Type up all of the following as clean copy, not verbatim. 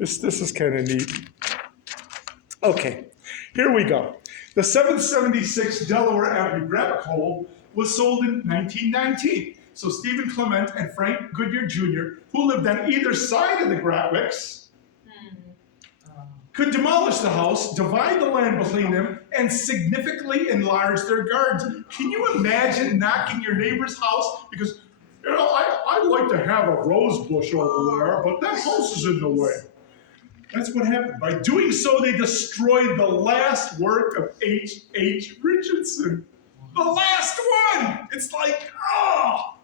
This is kind of neat. Okay, here we go. The 776 Delaware Avenue Gratwick home was sold in 1919. So Stephen Clement and Frank Goodyear Jr., who lived on either side of the Gratwicks, could demolish the house, divide the land between them, and significantly enlarge their gardens. Can you imagine knocking your neighbor's house? Because, I'd like to have a rose bush over there, but that house is in the way. That's what happened. By doing so, they destroyed the last work of H.H. Richardson. The last one! It's like, oh!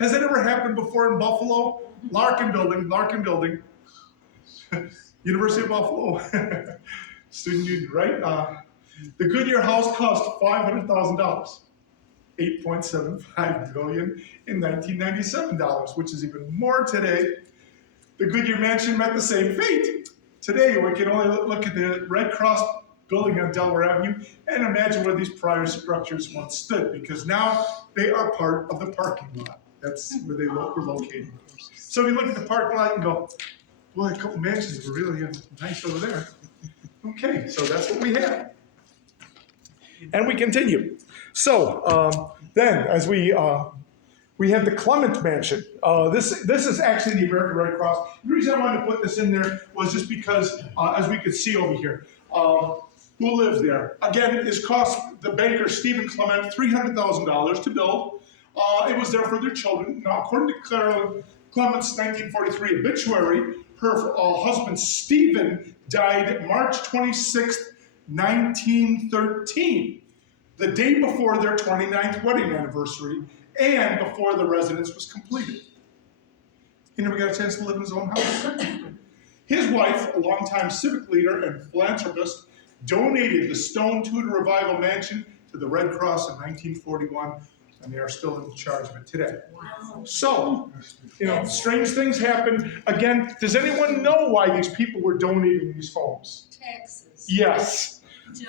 Has that ever happened before in Buffalo? Larkin Building. University of Buffalo. Student union, right? The Goodyear house cost $500,000. $8.75 billion in 1997 dollars, which is even more today. The Goodyear mansion met the same fate. Today, we can only look at the Red Cross building on Delaware Avenue and imagine where these prior structures once stood, because now they are part of the parking lot. That's where they were located. So if you look at the parking lot and go, boy, a couple mansions were really nice over there. Okay, so that's what we have. And we continue. So then, as we have the Clement Mansion. This is actually the American Red Cross. The reason I wanted to put this in there was just because, as we could see over here, who lives there? Again, it cost the banker Stephen Clement $300,000 to build. It was there for their children. Now, according to Clement's 1943 obituary, her husband Stephen died March 26, 1913, the day before their 29th wedding anniversary, and before the residence was completed. He never got a chance to live in his own house. His wife, a longtime civic leader and philanthropist, donated the Stone Tudor Revival Mansion to the Red Cross in 1941, and they are still in charge of it today. Wow. So, strange things happen. Again, does anyone know why these people were donating these homes? Taxes. Yes.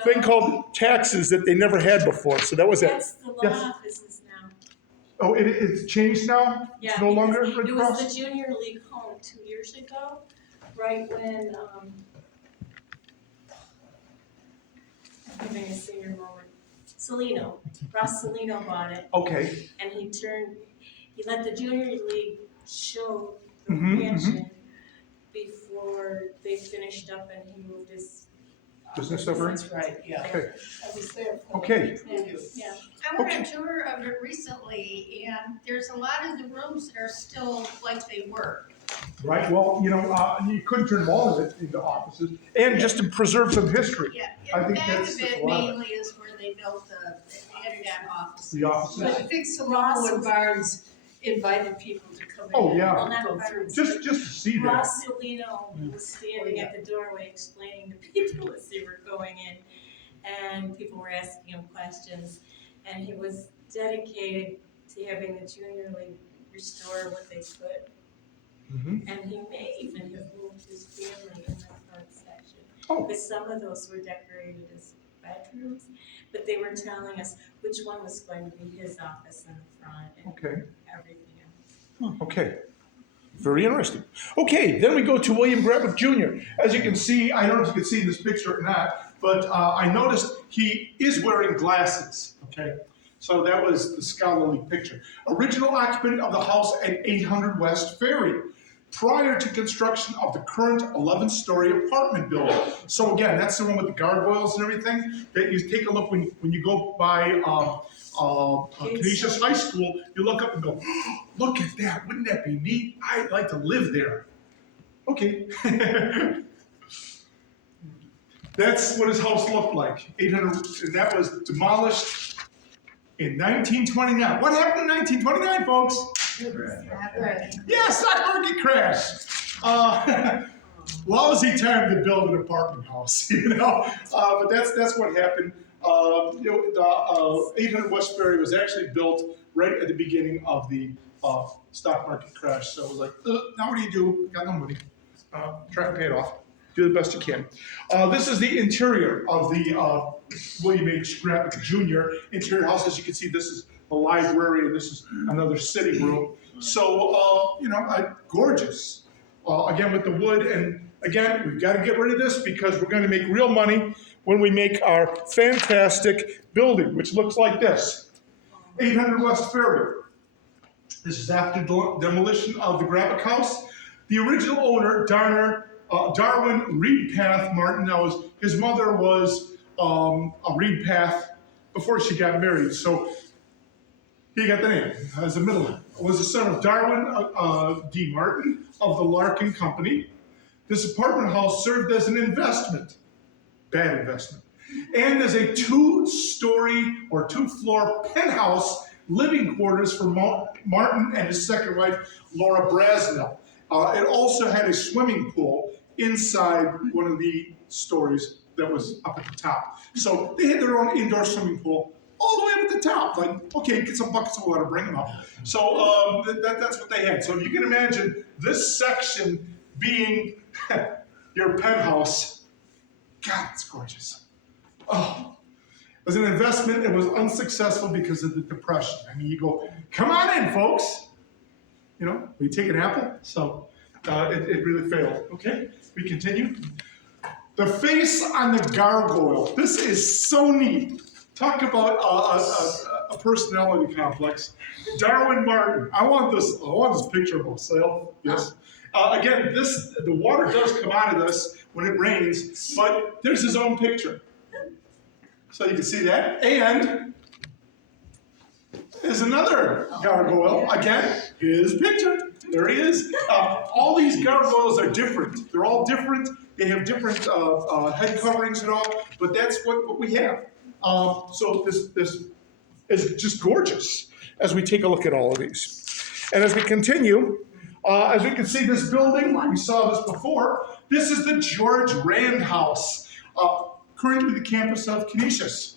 Thing called taxes that they never had before. So that was it. That's the law offices now. Oh, it's changed now? Yeah, it's no longer Red it Cross? was the Junior League home 2 years ago, right when, I'm having a senior moment. Ross Salino bought it. Okay. And he let the Junior League show the mansion before they finished up and he moved his business over? That's right, yeah. Okay. I was there. Okay. Yeah. I went on a tour of it recently, and there's a lot of the rooms that are still like they were. Right. Well, you couldn't turn all of it into offices, and just to preserve some history. Yeah, I and the think back that's of a it lot of mainly is where they built the Edgar office. The offices. But I think Salamo and Barnes invited people to come in. Oh, yeah. Well, not Go Barnes. through. Just to see that. Ross Salino was standing at the doorway explaining to people as they were going in, and people were asking him questions, and he was dedicated to having the Junior League restore what they could. And he may even have moved his family in the front section. Oh. Because some of those were decorated as bedrooms, but they were telling us which one was going to be his office in the front and everything else. Okay. Very interesting. Okay, then we go to William Gratwick Jr. As you can see, I don't know if you can see in this picture or not, but I noticed he is wearing glasses. Okay. So that was the scholarly picture. Original occupant of the house at 800 West Ferry, prior to construction of the current 11-story apartment building. So again, that's the one with the gargoyles and everything. That you take a look when you go by Canisius High School, you look up and go, oh, look at that, wouldn't that be neat? I'd like to live there. Okay. That's what his house looked like. 800, and that was demolished in 1929. What happened in 1929, folks? Yeah, stock market crash. Lousy time to build an apartment house, but that's what happened. 800 West Ferry was actually built right at the beginning of the stock market crash. So it was like, now what do? Got no money. Try to pay it off. Do the best you can. This is the interior of the William H. Gratwick Jr. interior house. As you can see, this is the library, and this is another sitting room. So, gorgeous. Again, with the wood, and again, we've got to get rid of this because we're going to make real money when we make our fantastic building, which looks like this. 800 West Ferry. This is after demolition of the Gratwick house. The original owner, Darwin Reedpath Martin, his mother was a Reedpath before she got married, so he got the name as a middle name. Was the son of Darwin D. Martin of the Larkin Company. This apartment house served as an investment, bad investment, and as a two-story or two-floor penthouse living quarters for Martin and his second wife, Laura Brasnell. It also had a swimming pool inside one of the stories that was up at the top. So they had their own indoor swimming pool all the way up at the top. Like, okay, get some buckets of water, bring them up. So that's what they had. So if you can imagine this section being your penthouse, God, it's gorgeous. Oh, as an investment, it was unsuccessful because of the Depression. I mean, you go, come on in, folks. You know, we take an apple. So it really failed. Okay, we continue. The face on the gargoyle. This is so neat. Talk about a personality complex. Darwin Martin. I want this picture of myself. Yes. Again, the water does come out of this when it rains, but there's his own picture. So you can see that. And there's another gargoyle. Again, his picture. There he is. All these gargoyles are different. They're all different. They have different head coverings and all, but that's what we have. So this is just gorgeous as we take a look at all of these. And as we continue, as we can see this building, we saw this before, this is the George Rand House, currently the campus of Canisius.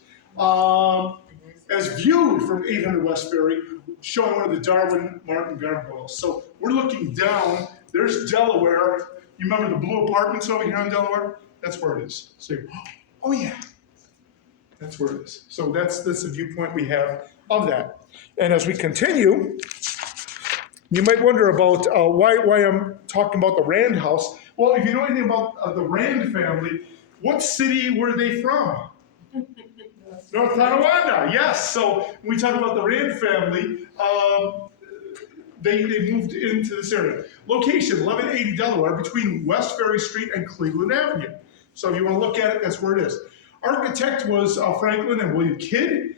As viewed from 800 West Ferry, showing one of the Darwin Martin gargoyles. So we're looking down, there's Delaware. You remember the blue apartments over here in Delaware? That's where it is. So, oh yeah, that's where it is. So that's the viewpoint we have of that. And as we continue, you might wonder about why I'm talking about the Rand House. Well, if you know anything about the Rand family, what city were they from? North Tonawanda, yes. So when we talk about the Rand family, they moved into this area. Location, 1180 Delaware, between West Ferry Street and Cleveland Avenue. So if you want to look at it, that's where it is. Architect was Franklin and William Kidd.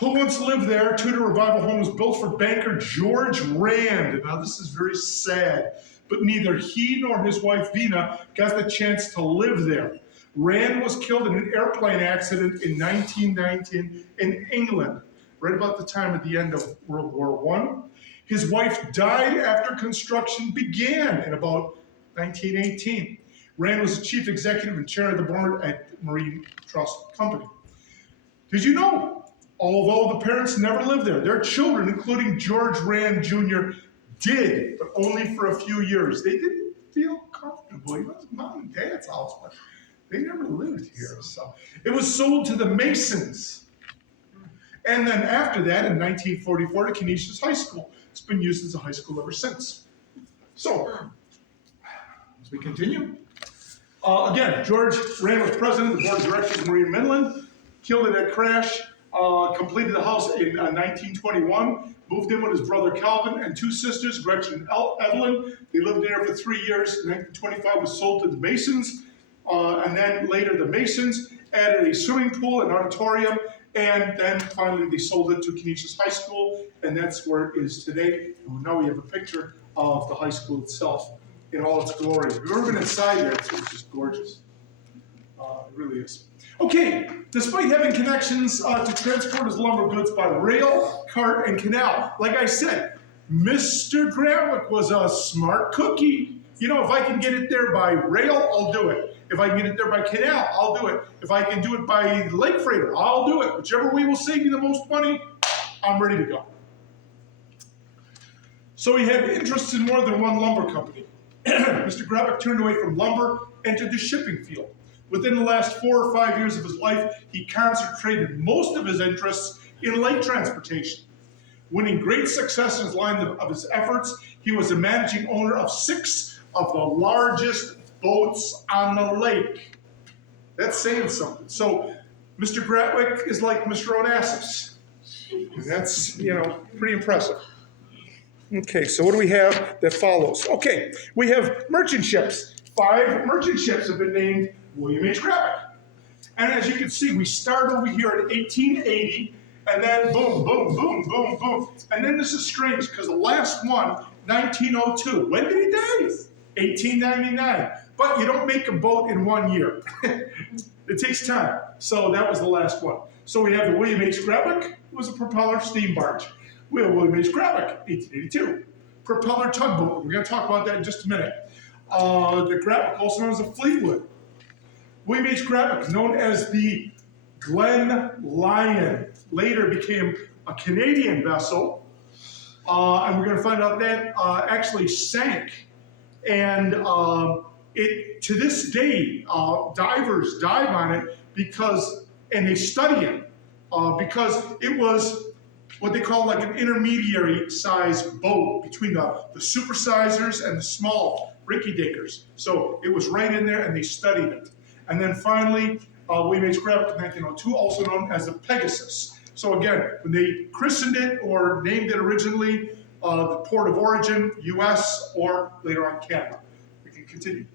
Who once lived there? Tudor Revival home was built for banker George Rand. Now this is very sad, but neither he nor his wife Vina got the chance to live there. Rand was killed in an airplane accident in 1919 in England, right about the time of the end of World War I. His wife died after construction began in about 1918. Rand was the chief executive and chair of the board at Marine Trust Company. Did you know, although the parents never lived there, their children, including George Rand Jr., did, but only for a few years. They didn't feel comfortable. It was mom and dad's house, but they never lived here. So it was sold to the Masons. And then after that, in 1944, to Canisius High School. It's been used as a high school ever since. So, as we continue. Again, George Rand was president of the board of directors of Marine Midland, killed in that crash, completed the house in 1921, moved in with his brother Calvin and two sisters, Gretchen and Evelyn. They lived there for 3 years. In 1925 was sold to the Masons, and then later the Masons added a swimming pool, an auditorium, and then finally they sold it to Canisius High School, and that's where it is today. And now we have a picture of the high school itself in all its glory. If you've ever been inside there, it's just gorgeous. It really is. Okay, despite having connections to transport his lumber goods by rail, cart, and canal, like I said, Mr. Gratwick was a smart cookie. You know, if I can get it there by rail, I'll do it. If I can get it there by canal, I'll do it. If I can do it by lake freighter, I'll do it. Whichever way will save me the most money, I'm ready to go. So he had interests in more than one lumber company. Mr. Gratwick turned away from lumber, entered the shipping field. Within the last 4 or 5 years of his life, he concentrated most of his interests in lake transportation. Winning great success in his line of his efforts, he was the managing owner of 6 of the largest boats on the lake. That's saying something. So Mr. Gratwick is like Mr. Onassis. And that's, pretty impressive. Okay, so what do we have that follows? Okay, we have merchant ships. 5 merchant ships have been named William H. Gratwick. And as you can see, we start over here in 1880, and then boom, boom, boom, boom, boom. And then this is strange, because the last one, 1902. When did he die? 1899. But you don't make a boat in 1 year. It takes time. So that was the last one. So we have the William H. Gratwick, who was a propeller steam barge. We have William H. Gratwick, 1882. Propeller tugboat. We're going to talk about that in just a minute. The Gratwick, also known as the Fleetwood. William H. Gratwick, known as the Glen Lion, later became a Canadian vessel. And we're going to find out that actually sank. And to this day, divers dive on it and they study it because it was what they call like an intermediary size boat between the supersizers and the small rinky-dinkers. So it was right in there and they studied it. And then finally, William H. Gratwick in 1902, also known as the Pegasus. So again, when they christened it or named it originally, the port of origin, US, or later on Canada. We can continue.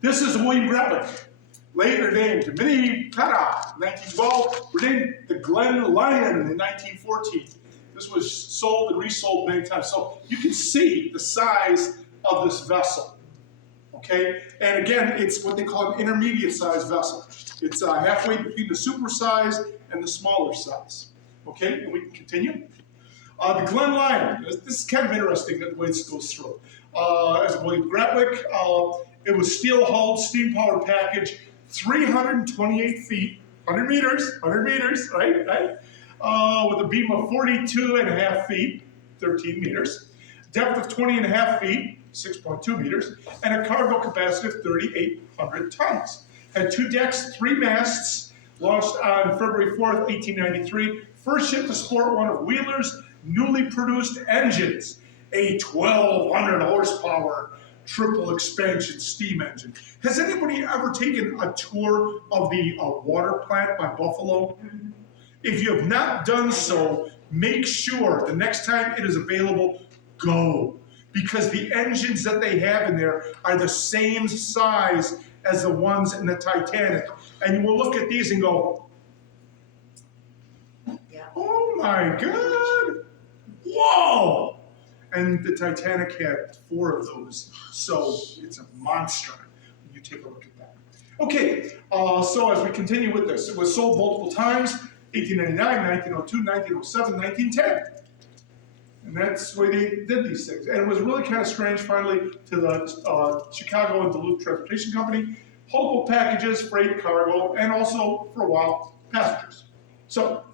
This is William Gratwick, later named Minnetonka in 1912, renamed the Glen Lion in 1914. This was sold and resold many times. So you can see the size of this vessel. Okay, and again, it's what they call an intermediate size vessel. It's halfway between the super size and the smaller size. Okay, and we can continue. The Glen Lion, this is kind of interesting the way this goes through. As William Gratwick, it was steel-hulled, steam-powered package, 328 feet, 100 meters, right? With a beam of 42.5 feet, 13 meters, depth of 20.5 feet, 6.2 meters, and a cargo capacity of 3,800 tons. Had 2 decks, 3 masts, launched on February 4th, 1893. First ship to sport one of Wheeler's newly produced engines, a 1,200 horsepower triple expansion steam engine. Has anybody ever taken a tour of the water plant by Buffalo? If you have not done so, make sure the next time it is available, go. Because the engines that they have in there are the same size as the ones in the Titanic. And you will look at these and go, oh my God, whoa! And the Titanic had 4 of those, so it's a monster when you take a look at that. Okay, so as we continue with this, it was sold multiple times, 1899, 1902, 1907, 1910. And that's the way they did these things. And it was really kind of strange, finally, to the Chicago and Duluth Transportation Company. Whole packages, freight, cargo, and also, for a while, passengers. So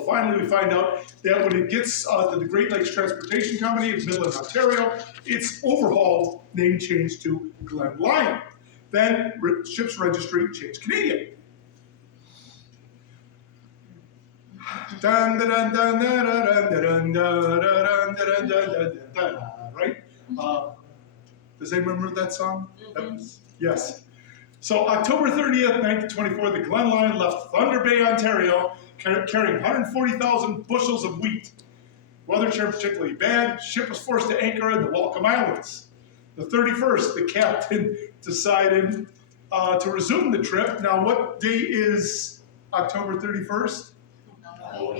finally we find out that when it gets to the Great Lakes Transportation Company in Midland, Ontario, it's overhauled, name changed to Glen Lion. Then ship's registry changed Canadian. Right? Does anyone remember that song? Yes. So October 30th, 1924, the Glen Lion left Thunder Bay, Ontario, carrying 140,000 bushels of wheat. Weather turned particularly bad. Ship was forced to anchor in the Welcome Islands. The 31st, the captain decided to resume the trip. Now, what day is October 31st?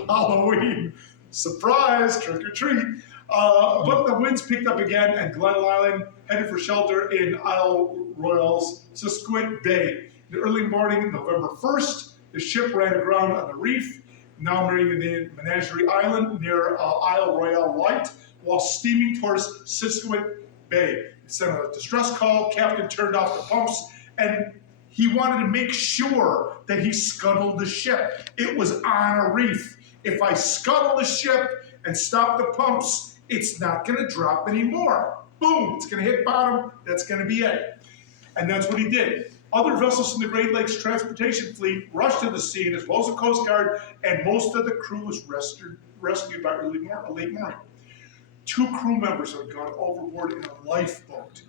Halloween. Surprise, trick or treat. But the winds picked up again, and Glen Lion headed for shelter in Isle Royale's Sisquit Bay. In the early morning, November 1st, the ship ran aground on the reef, now nearing the Menagerie Island near Isle Royale Light, while steaming towards Sisquit Bay. It sent a distress call, captain turned off the pumps, and he wanted to make sure that he scuttled the ship. It was on a reef. If I scuttle the ship and stop the pumps, it's not going to drop anymore. Boom, it's going to hit bottom, that's going to be it. And that's what he did. Other vessels from the Great Lakes Transportation Fleet rushed to the scene, as well as the Coast Guard, and most of the crew was rescued by late morning. 2 crew members had gone overboard in a lifeboat.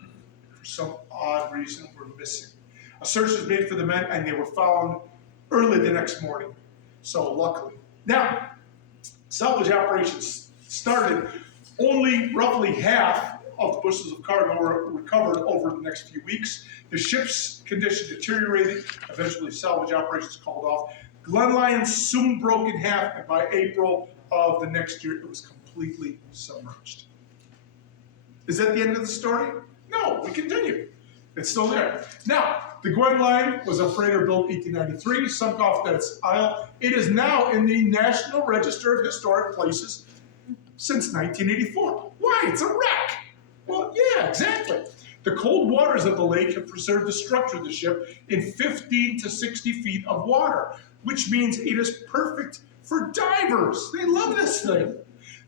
for some odd reason, were missing. A search was made for the men, and they were found early the next morning. So luckily. Now, salvage operations started. Only roughly half of the bushels of cargo were recovered over the next few weeks. The ship's condition deteriorated. Eventually, salvage operations called off. Glen Lyon soon broke in half, and by April of the next year, it was completely submerged. Is that the end of the story? No, we continue. It's still there. Now, the Glen Lyon was a freighter built 1893, sunk off its isle. It is now in the National Register of Historic Places since 1984. Why? It's a wreck. Well, yeah, exactly. The cold waters of the lake have preserved the structure of the ship in 15 to 60 feet of water, which means it is perfect for divers. They love this thing.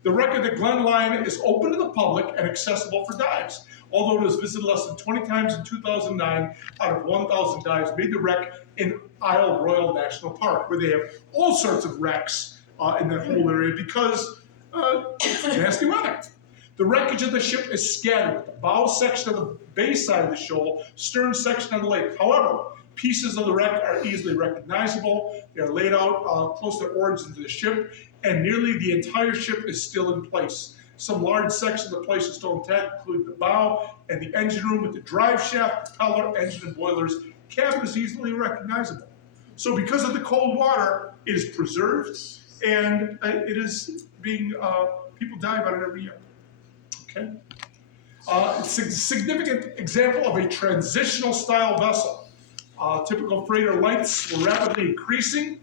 The wreck of the Glen Lyon is open to the public and accessible for dives. Although it was visited less than 20 times in 2009 out of 1,000 dives made the wreck in Isle Royale National Park, where they have all sorts of wrecks in that whole area because it's nasty weather. The wreckage of the ship is scattered with the bow section of the bay side of the shoal, stern section of the lake. However, pieces of the wreck are easily recognizable. They are laid out close to the origins of the ship, and nearly the entire ship is still in place. Some large sections of the place are still intact, including the bow and the engine room with the drive shaft, propeller, engine, and boilers. Cabin is easily recognizable. So because of the cold water, it is preserved, and it is being, people dive on it every year. Okay? It's a significant example of a transitional style vessel. Typical freighter lengths were rapidly increasing.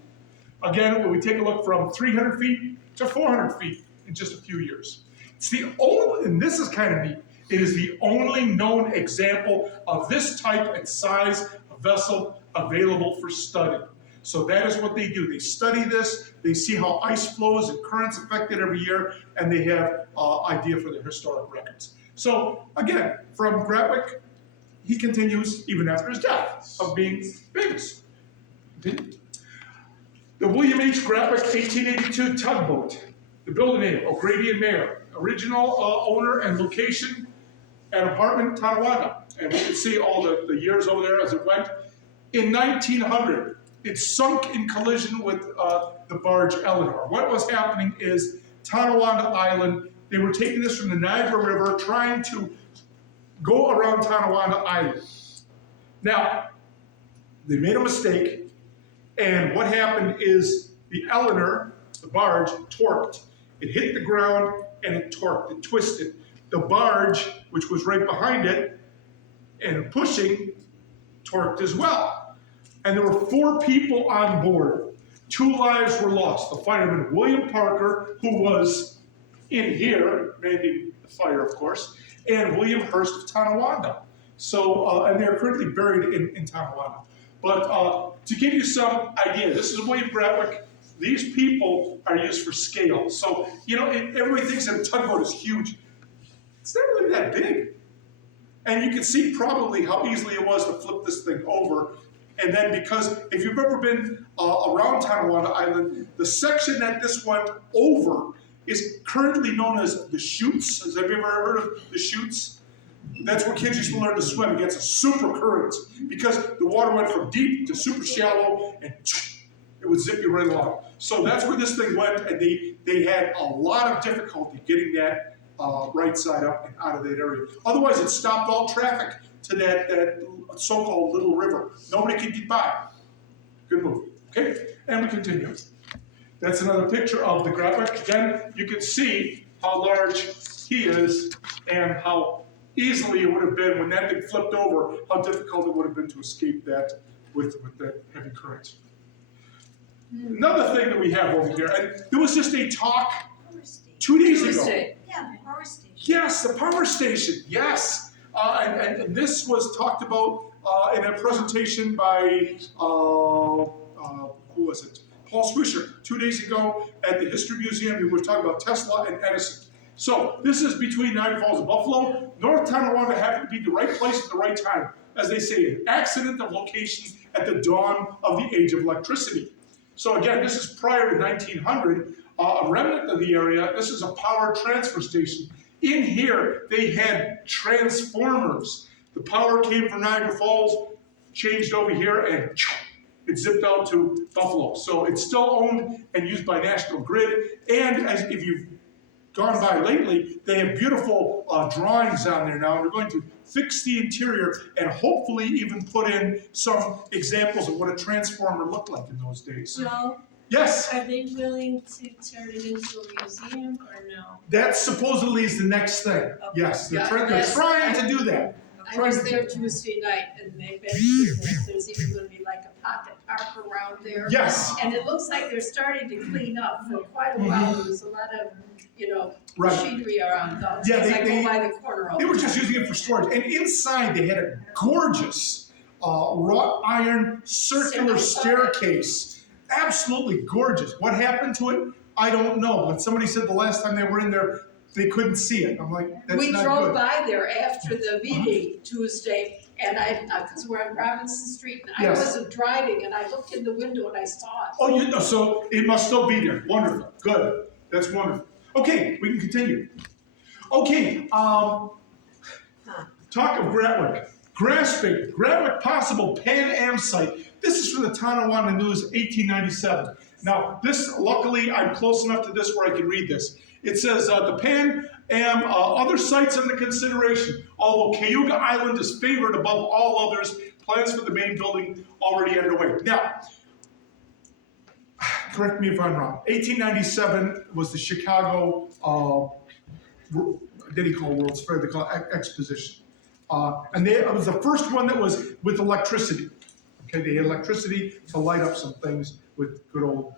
Again, when we take a look from 300 feet to 400 feet in just a few years. It's the only, and this is kind of neat, it is the only known example of this type and size of vessel available for study. So that is what they do. They study this, they see how ice flows and currents affect it every year, and they have idea for the historic records. So again, from Gratwick, he continues even after his death of being famous. Continue. The William H. Gratwick 1882 tugboat, the building name, O'Grady and Mayer. Original owner and location, an apartment in Tonawanda. And we can see all the years over there as it went. In 1900, it sunk in collision with the barge Eleanor. What was happening is Tonawanda Island, they were taking this from the Niagara River, trying to go around Tonawanda Island. Now, they made a mistake, and what happened is the Eleanor, the barge, torqued. It hit the ground, and it torqued, it twisted. The barge, which was right behind it, and pushing, torqued as well. And there were 4 people on board. 2 lives were lost. The fireman, William Parker, who was in here, manning the fire, of course, and William Hurst of Tonawanda. So, and they're currently buried in Tonawanda. But to give you some idea, this is William Gratwick. These people are used for scale. So, you know, everybody thinks that a tugboat is huge. It's not really that big. And you can see probably how easily it was to flip this thing over. And then because if you've ever been around Tonawanda Island, the section that this went over is currently known as the chutes. Have you ever heard of the chutes? That's where kids used to learn to swim against a super current because the water went from deep to super shallow and it would zip you right along. So that's where this thing went, and they had a lot of difficulty getting that right side up and out of that area. Otherwise, it stopped all traffic to that so-called little river. Nobody could get by. Good move. Okay, and we continue. That's another picture of the Gratwick. Again, you can see how large he is and how easily it would have been when that thing flipped over, how difficult it would have been to escape that with that heavy current. Another thing that we have over here, and there was just a talk 2 days ago. Yeah, the power station. Yes, the power station, yes. And this was talked about in a presentation by, who was it? Paul Swisher, 2 days ago at the History Museum. We were talking about Tesla and Edison. So this is between Niagara Falls and Buffalo. North Tonawanda happened to be the right place at the right time. As they say, an accident of location at the dawn of the age of electricity. So again, this is prior to 1900, a remnant of the area. This is a power transfer station. In here, they had transformers. The power came from Niagara Falls, changed over here, and it zipped out to Buffalo. So it's still owned and used by National Grid. And if you've gone by lately, they have beautiful drawings on there now. They're going to fix the interior and hopefully even put in some examples of what a transformer looked like in those days. Joe, Yes, are they willing to turn it into a museum or no? that supposedly is the next thing. Yes, they're, Yeah, they're yes. trying to do that. I was there Tuesday night and they mentioned that there's even gonna be like a pocket park around there. Yes, And it looks like they're starting to clean up. For quite a while, there was a lot of, right. machinery around. Yeah, As I they- go by the corner all They the were just time. using it for storage. And inside they had a gorgeous wrought iron circular staircase. Absolutely gorgeous. What happened to it? I don't know. But somebody said the last time they were in there, they couldn't see it. I'm like, that's We not drove good. by there after the meeting Tuesday, and because we're on Robinson Street, and I Yes. wasn't driving, and I looked in the window and I saw it. Oh, you know, so it must still be there. Wonderful. Good. That's wonderful. Okay, we can continue. Okay, talk of Gratwick. Grasping, Gratwick possible Pan Am site. This is from the Tonawanda News, 1897. Now, this, luckily, I'm close enough to this where I can read this. It says, the Pan Am, other sites under consideration, although Cayuga Island is favored above all others, plans for the main building already underway. Now, correct me if I'm wrong, 1897 was the Chicago, did he call World's Fair? They call it Exposition. And it was the first one that was with electricity. Okay, they had electricity to light up some things with good old,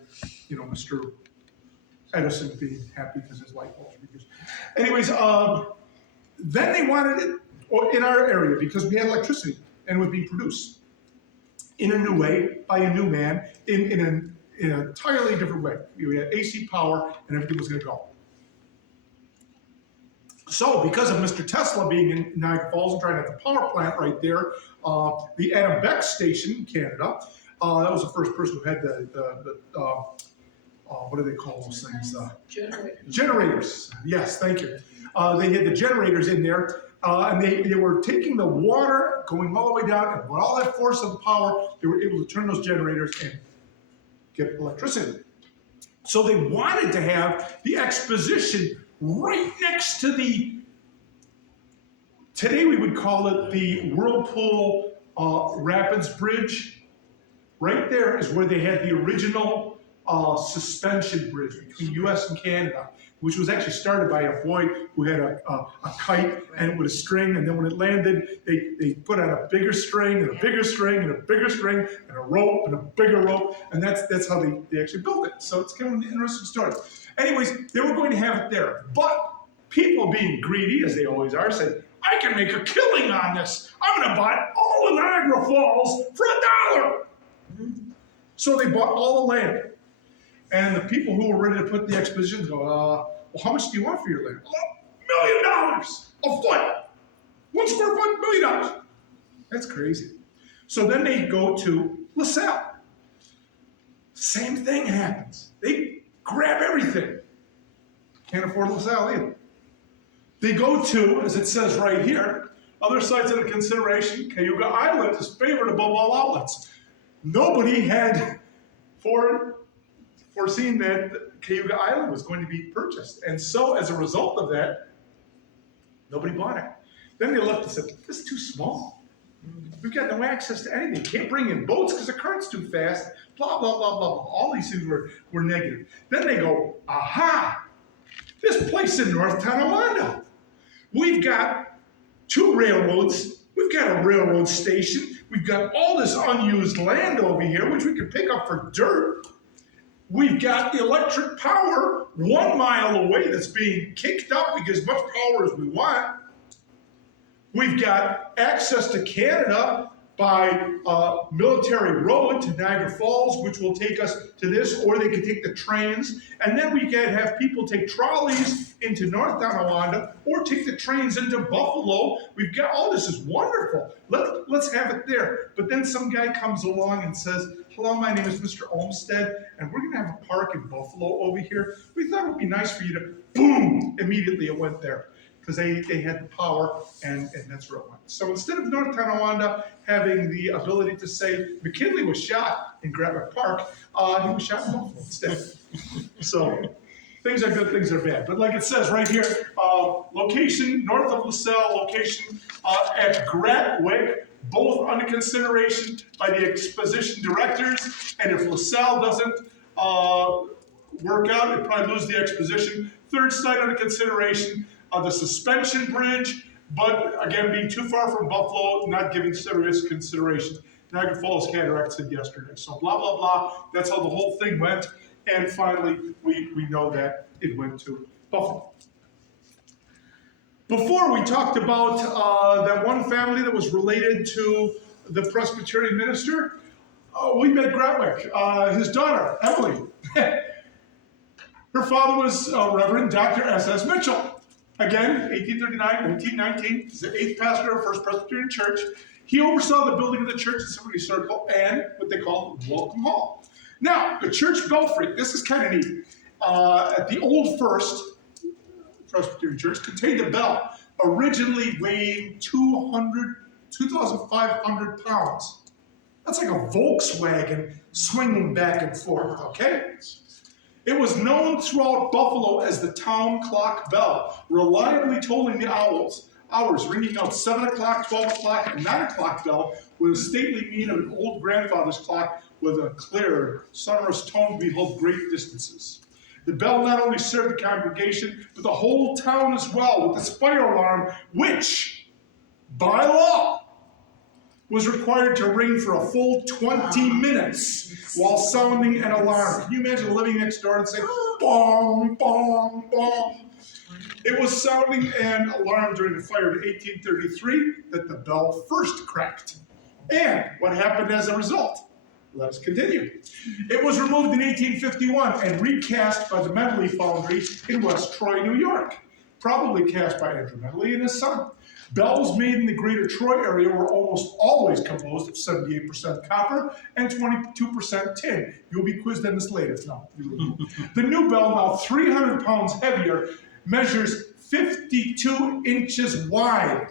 Mr. Edison being happy because his light bulbs were used. Anyways, then they wanted it in our area because we had electricity and it was being produced in a new way by a new man in an entirely different way. We had AC power and everything was going to go. So, because of Mr. Tesla being in Niagara Falls and trying to have the power plant right there, the Adam Beck station in Canada, that was the first person who had the what do they call those things? Generator. Generators. Yes, thank you. They had the generators in there, and they were taking the water, going all the way down, and with all that force of power, they were able to turn those generators and get electricity. So they wanted to have the exposition right next to today we would call it the Whirlpool Rapids Bridge. Right there is where they had the original suspension bridge between US and Canada, which was actually started by a boy who had a kite and with a string, and then when it landed, they put on a bigger string and a bigger string and a bigger string and a rope and a bigger rope, and that's how they actually built it. So it's kind of an interesting story. Anyways, they were going to have it there, but people being greedy, as they always are, said, I can make a killing on this. I'm going to buy all of Niagara Falls for $1. So they bought all the land. And the people who were ready to put the expositions go, well, how much do you want for your land? $1 million a foot. 1 square foot, $1 million. That's crazy. So then they go to LaSalle. Same thing happens. They grab everything. Can't afford LaSalle either. They go to, as it says right here, other sites under consideration, Cayuga Island is favored above all outlets. Nobody had foreseen that Cayuga Island was going to be purchased. And so as a result of that, nobody bought it. Then they looked and said, this is too small. We've got no access to anything. Can't bring in boats because the current's too fast. Blah, blah, blah, blah, blah. All these things were negative. Then they go, aha, this place in North Tonawanda. We've got 2 railroads. We've got a railroad station. We've got all this unused land over here, which we could pick up for dirt. We've got electric power 1 mile away that's being kicked up because as much power as we want. We've got access to Canada by military road to Niagara Falls, which will take us to this, or they could take the trains. And then we can have people take trolleys into North Tonawanda or take the trains into Buffalo. We've got, all this is wonderful. Let's have it there. But then some guy comes along and says, hello, my name is Mr. Olmsted, and we're going to have a park in Buffalo over here. We thought it would be nice for you to, boom, immediately it went there. because they had the power, and that's where it went. So instead of North Tonawanda having the ability to say McKinley was shot in Gratwick Park, he was shot in Buffalo instead. So things are good, things are bad. But like it says right here, location north of LaSalle, location at Gratwick, both under consideration by the exposition directors. And if LaSalle doesn't work out, it'd probably lose the exposition. Third site under consideration, the suspension bridge, but again, being too far from Buffalo, not giving serious consideration. Niagara Falls Cataract said yesterday. So blah, blah, blah. That's how the whole thing went. And finally, we know that it went to Buffalo. Before, we talked about that one family that was related to the Presbyterian minister. We met Gratwick, his daughter, Emily. Her father was Reverend Dr. S.S. Mitchell. Again, 1839-1919, he's the 8th pastor of First Presbyterian Church. He oversaw the building of the church assembly circle and what they call Welcome Hall. Now, the church belfry, this is kind of neat. At the old First Presbyterian Church contained a bell, originally weighing 2,500 pounds. That's like a Volkswagen swinging back and forth, okay? It was known throughout Buffalo as the town clock bell, reliably tolling the hours, ringing out 7 o'clock, 12 o'clock, and 9 o'clock bell with a stately mien of an old grandfather's clock with a clear, sonorous tone to behold great distances. The bell not only served the congregation, but the whole town as well, with its fire alarm, which, by law, was required to ring for a full 20 minutes while sounding an alarm. Can you imagine living next door and saying, bong, bong, bong? It was sounding an alarm during the fire of 1833 that the bell first cracked. And what happened as a result? Let us continue. It was removed in 1851 and recast by the Medley Foundry in West Troy, New York, probably cast by Andrew Medley and his son. Bells made in the greater Troy area were almost always composed of 78% copper and 22% tin. You'll be quizzed on this later. No. The new bell, now 300 pounds heavier, measures 52 inches wide.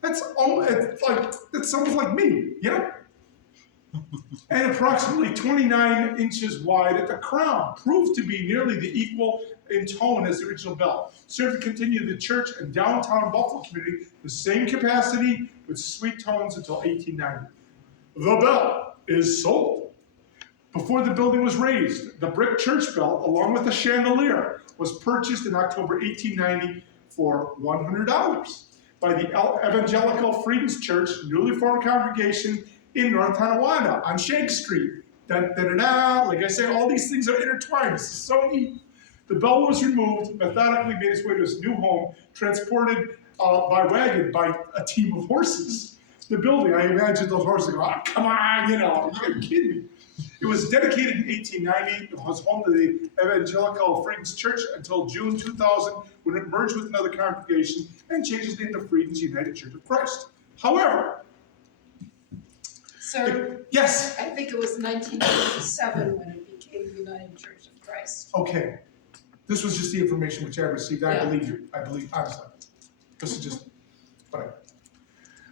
That's almost like me, you know? And approximately 29 inches wide at the crown, proved to be nearly the equal in tone as the original bell. Served to continue the church and downtown Buffalo community, the same capacity with sweet tones until 1890. The bell is sold. Before the building was raised, the brick church bell, along with the chandelier, was purchased in October 1890 for $100 by the Evangelical Freedom's Church, newly formed congregation in North Tonawanda on Shank Street. Da-da-da-da. Like I said, all these things are intertwined. This is so neat. The bell was removed, methodically made its way to its new home, transported by wagon by a team of horses. The building, I imagine those horses go, oh, come on, you know, you're kidding me. It was dedicated in 1890. It was home to the Evangelical Freedom's Church until June 2000, when it merged with another congregation and changed its name to Freedom's United Church of Christ. However, Sir, yes. I think it was 1987 when it became the United Church of Christ. Okay. This was just the information which I received. I Yeah. believe you. I believe, honestly. This is just whatever.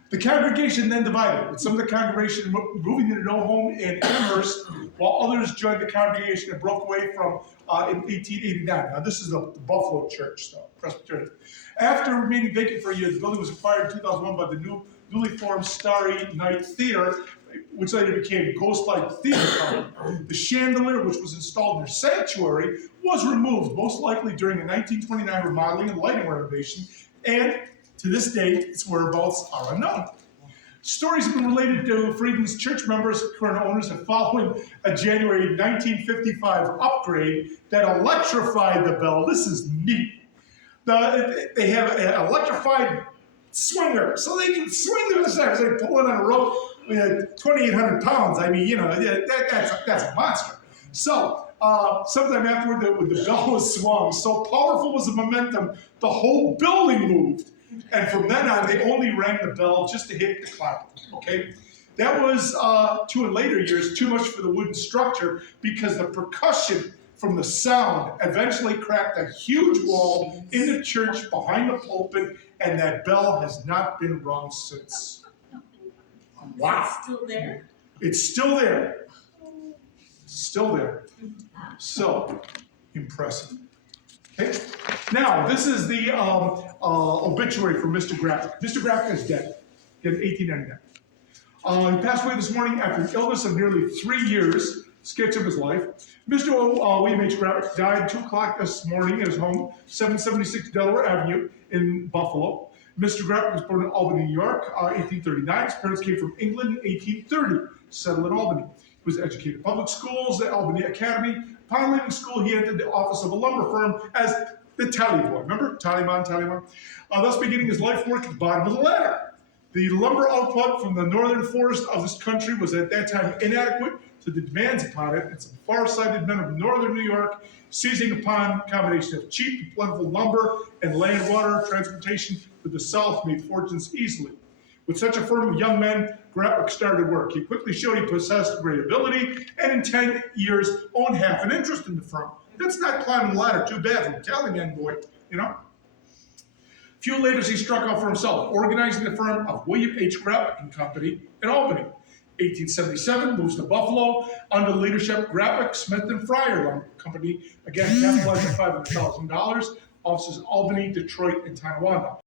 The congregation then divided, with some of the congregation moving into no home in Amherst, while others joined the congregation and broke away from in 1889. Now, this is the Buffalo Church, though, Presbyterian. After remaining vacant for a year, the building was acquired in 2001 by the newly formed Starry Night Theater, which later became Ghostlight Theater Company. The chandelier, which was installed in their sanctuary, was removed, most likely during a 1929 remodeling and lighting renovation, and to this date, its whereabouts are unknown. Stories have been related to Freedom's church members, current owners, and following a January 1955 upgrade that electrified the bell. This is neat. They have an electrified swinger, so they can swing themselves. They pull it on a rope with 2,800 pounds. I mean, you know, that's a monster. So, sometime afterward, when the bell was swung, so powerful was the momentum, the whole building moved. And from then on, they only rang the bell just to hit the clap, okay? That was, in later years, too much for the wooden structure because the percussion from the sound eventually cracked a huge wall in the church behind the pulpit, and that bell has not been rung since. Wow. It's still there? It's still there. Still there. So, impressive. Okay. Now, this is the obituary for Mr. Gratwick. Mr. Gratwick is dead in 1899. He passed away this morning after an illness of nearly 3 years, sketch of his life. Mr. William H. Gratwick died 2 o'clock this morning at his home, 776 Delaware Avenue in Buffalo. Mr. Gratwick was born in Albany, New York, 1839. His parents came from England in 1830, settled in Albany. He was educated in public schools at Albany Academy. Upon leaving school, he entered the office of a lumber firm as the tally boy. Remember? Tallyman. Thus beginning his life work at the bottom of the ladder. The lumber output from the northern forest of this country was at that time inadequate to the demands upon it, and some far-sighted men of northern New York, seizing upon a combination of cheap and plentiful lumber and land, water, transportation to the south, made fortunes easily. With such a firm of young men, Gratwick started work. He quickly showed he possessed great ability, and in 10 years owned half an interest in the firm. That's not climbing the ladder too bad from a tallyman boy, you know? A few later, he struck out for himself, organizing the firm of William H. Gratwick and Company in Albany. 1877, moves to Buffalo under the leadership of Gratwick, Smith and Fryer Lumber Company. Again, capitalized at $500,000. Offices in Albany, Detroit, and Tonawanda.